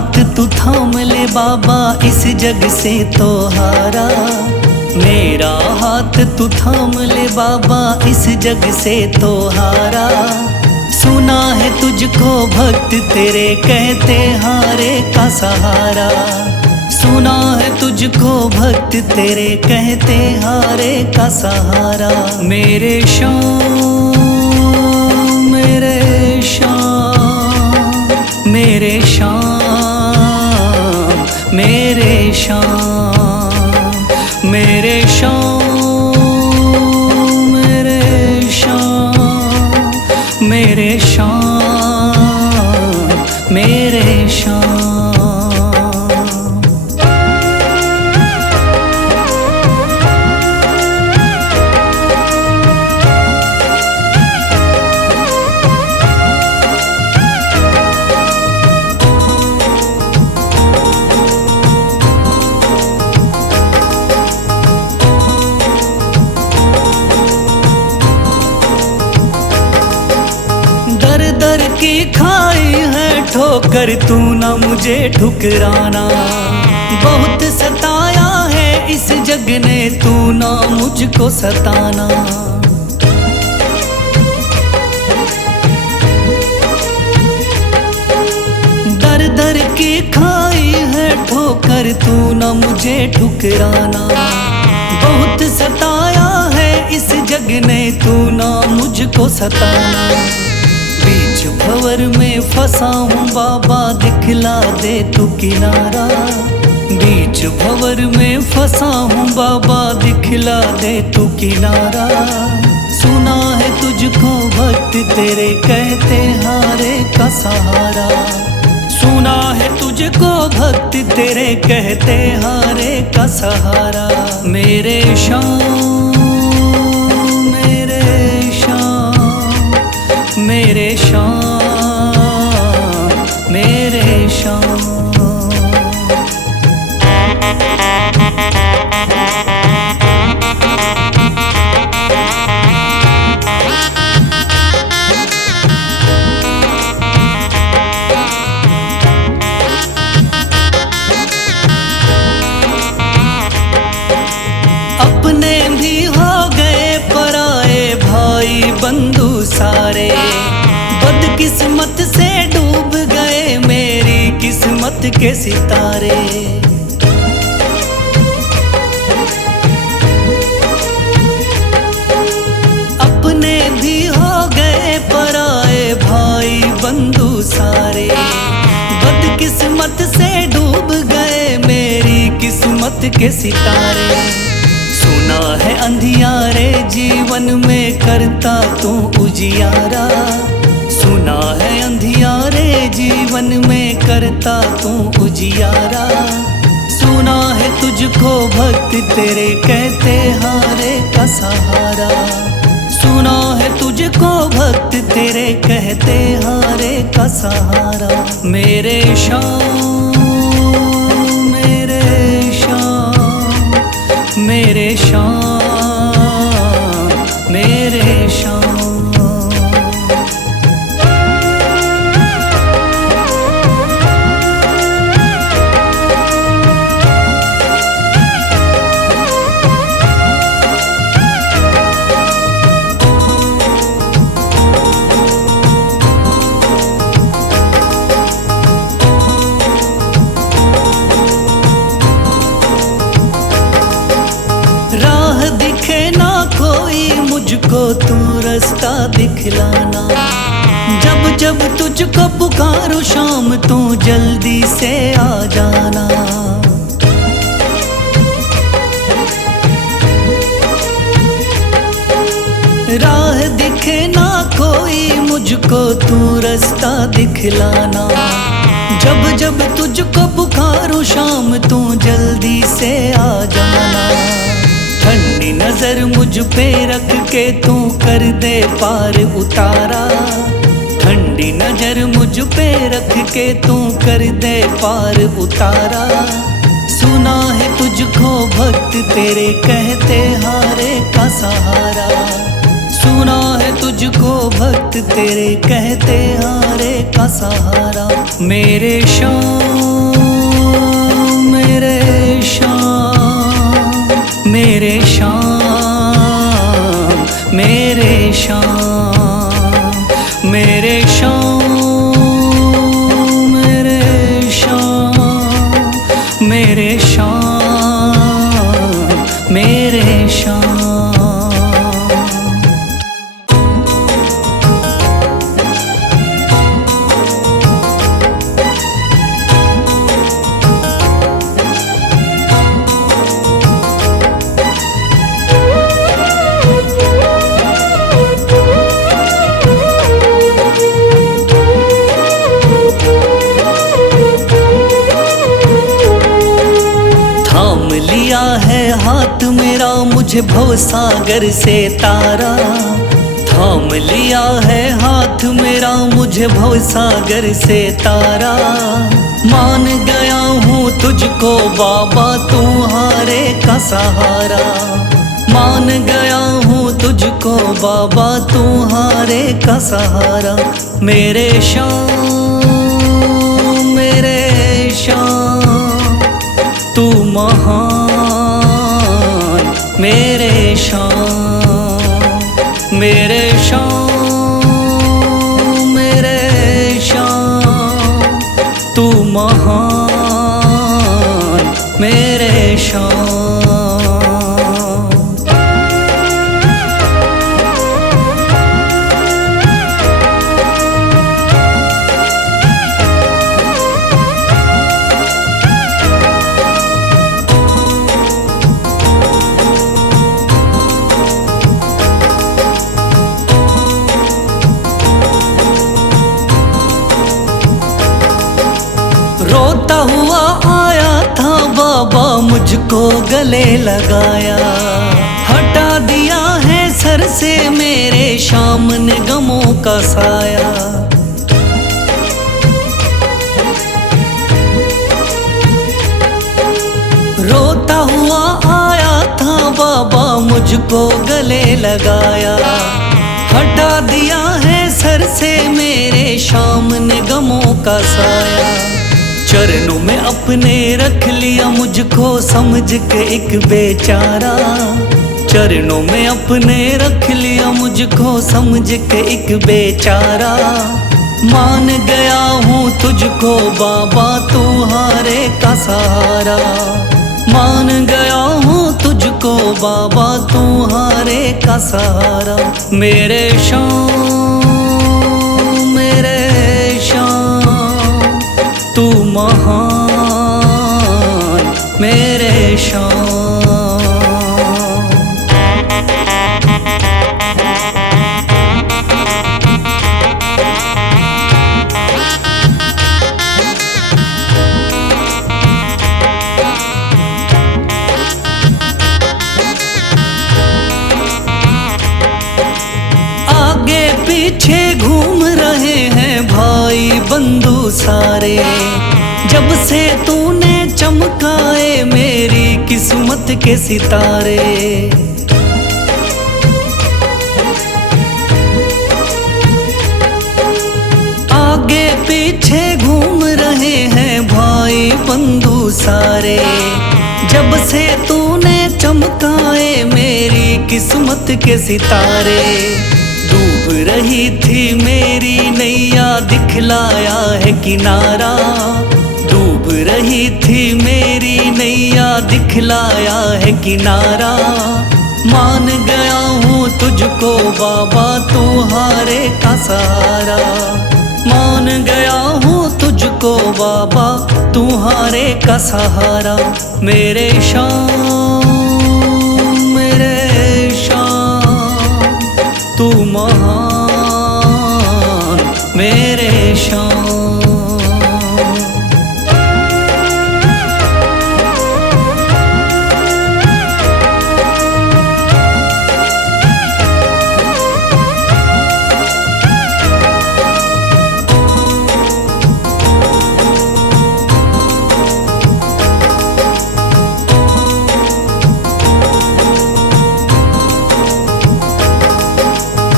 हाथ तू थाम ले बाबा, इस जग से तो हारा। मेरा हाथ तू थाम ले बाबा, इस जग से तो हारा। सुना है तुझको भक्त तेरे कहते हारे का सहारा। सुना है तुझको भक्त तेरे कहते हारे का सहारा। मेरे श्याम मेरे श्याम मेरे श्याम मेरे श्याम मेरे श्याम मेरे श्याम मेरे श्याम मेरे श्याम। दर की खाई है ठोकर, तू ना मुझे ठुकराना। बहुत सताया है इस जग ने, तू ना मुझको सताना। दर दर की खाई है ठोकर, तू ना मुझे ठुकराना। बहुत सताया है इस जग ने, तू ना मुझको सताना। बीच भंवर में फंसा हूँ बाबा, दिखला दे तू किनारा। बीच भंवर में फंसा हूँ बाबा, दिखला दे तू किनारा। सुना है तुझको भक्त तेरे कहते हारे का सहारा। सुना है तुझको भक्त तेरे कहते हारे का सहारा। मेरे श्याम मेरे श्याम मेरे श्याम मेरे श्याम। अपने भी हो गए पराए भाई बंधु सारे। बदकिस्मत से डूब गए मेरी किस्मत के सितारे। अपने भी हो गए पराए भाई बंधु सारे। बदकिस्मत से डूब गए मेरी किस्मत के सितारे। सुना है अंधियारे जीवन में करता तू उजियारा। सुना है अंधियारे जीवन में करता तू उजियारा। सुना है तुझको भक्त तेरे कहते हारे का सहारा। सुना है तुझको भक्त तेरे कहते हारे का सहारा। मेरे श्याम मेरे श्याम मेरे श्याम मेरे श्याम। मुझको तू रास्ता दिखलाना। जब जब तुझको पुकारूं शाम, तू जल्दी से आ जाना। राह दिखे ना कोई मुझको तू रास्ता दिखलाना। जब जब तुझको पुकारूं शाम, तू जल्दी से आ जाना। ठंडी नजर मुझ पे रख के तू कर दे पार उतारा। ठंडी नजर मुझ पे रख के तू कर दे पार उतारा। सुना है तुझको भक्त तेरे कहते हारे का सहारा। सुना है तुझको भक्त तेरे कहते हारे का सहारा। मेरे श्याम मेरे श्याम मेरे श्याम मेरे श्याम मेरे श्याम मेरे श्याम मेरे श्याम मेरे श्याम। थाम लिया है हाथ मेरा मुझे भवसागर से तारा। थाम लिया है हाथ मेरा मुझे भवसागर से तारा। मान गया हूँ तुझको बाबा तुम्हारे का सहारा। मान गया हूँ तुझको बाबा तुम्हारे का सहारा। मेरे श्याम मेरे श्याम तू महान। मेरे श्याम मेरे श्याम मेरे श्याम तू महान। मेरे श्याम। रोता हुआ आया था बाबा मुझको गले लगाया। हटा दिया है सर से मेरे श्याम ने गमों का साया। रोता हुआ आया था बाबा मुझको गले लगाया। हटा दिया है सर से मेरे श्याम ने गमों का साया। चरणों में अपने रख लिया मुझको समझ के एक बेचारा। चरणों में अपने रख लिया मुझको समझ के एक बेचारा। मान गया हूँ तुझको बाबा तुम्हारे का सहारा। मान गया हूँ तुझको बाबा तुम्हारे का सहारा। मेरे श्याम मेरे श्याम तू महान। मेरे श्याम। आगे पीछे घूम रहे हैं भाई बंधु सारे। जब से तूने चमकाए मेरी किस्मत के सितारे। आगे पीछे घूम रहे हैं भाई बंधु सारे। जब से तूने चमकाए मेरी किस्मत के सितारे। डूब रही थी मेरी नैया दिखलाया है किनारा। डूब रही थी मेरी नैया दिखलाया है किनारा। मान गया हूँ तुझको बाबा तुम्हारे का सहारा। मान गया हूँ तुझको बाबा तुम्हारे का सहारा। मेरे श्याम मेरे श्याम तू महान। मेरे श्याम।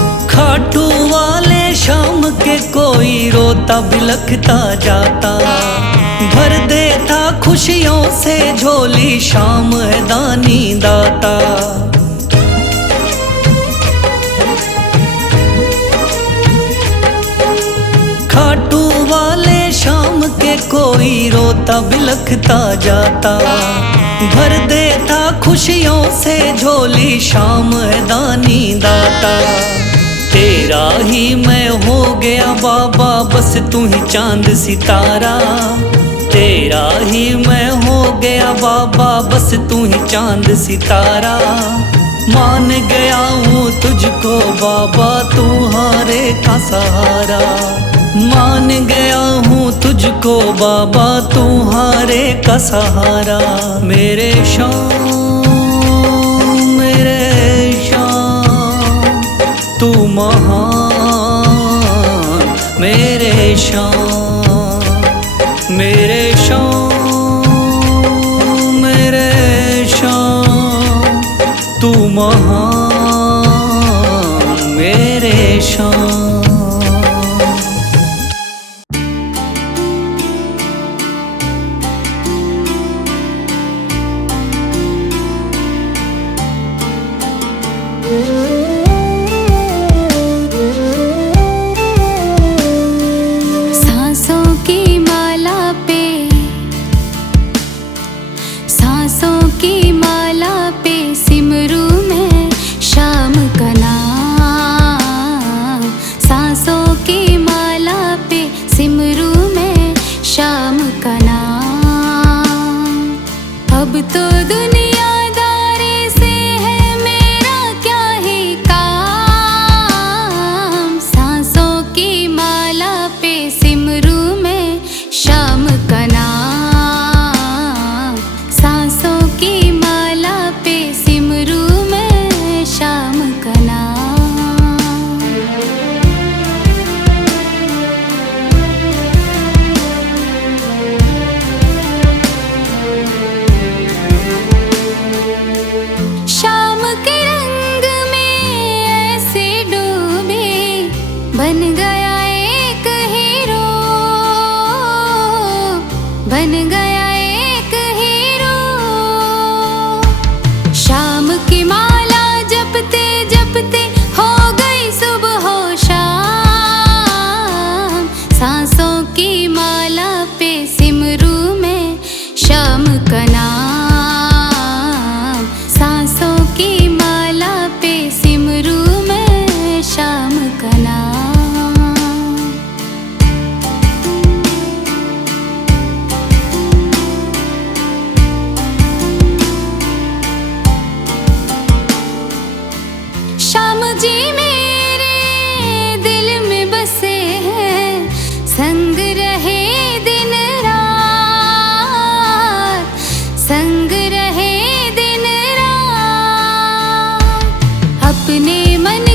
रोता बिलखता जाता। भर देता खुशियों से झोली, शाम है दानी दाता। खाटू वाले शाम के कोई रोता बिलखता जाता। भर देता खुशियों से झोली, शाम है दानी दाता। तेरा ही मैं हो गया बाबा, बस तू ही चांद सितारा। तेरा ही मैं हो गया बाबा, बस तू ही चांद सितारा। मान गया हूँ तुझको बाबा, तू हारे का सहारा। मान गया हूँ तुझको बाबा, तू हारे का सहारा। मेरे शाम तू महान, मेरे शाम मेरे शाम तू महान, मेरे शाम। सांसों की माला पे, सांसों की माला पे सिमरू मैं शाम का नाम। सांसों की माला पे सिमरू मैं शाम का नाम। अब तो दुनियादारी से है मेरा क्या ही काम। सांसों की माला पे सिमरू मैं शाम का नाम। सांसों की माला पे सिमरू मैं शाम का नाम। शाम के रंग में ऐसे डूबे, बन गया एक हीरो, बन गया एक हीरो। शाम की माला जपते जपते हो गई सुबह हो शाम। सांसों की माला पे सिमरू मैं शाम का नाम। सांसों की माला पे सिमरू मैं शाम का नाम। श्याम जी मेरे दिल में बसे हैं, संग रहे दिन रात, संग रहे दिन रात। अपने मन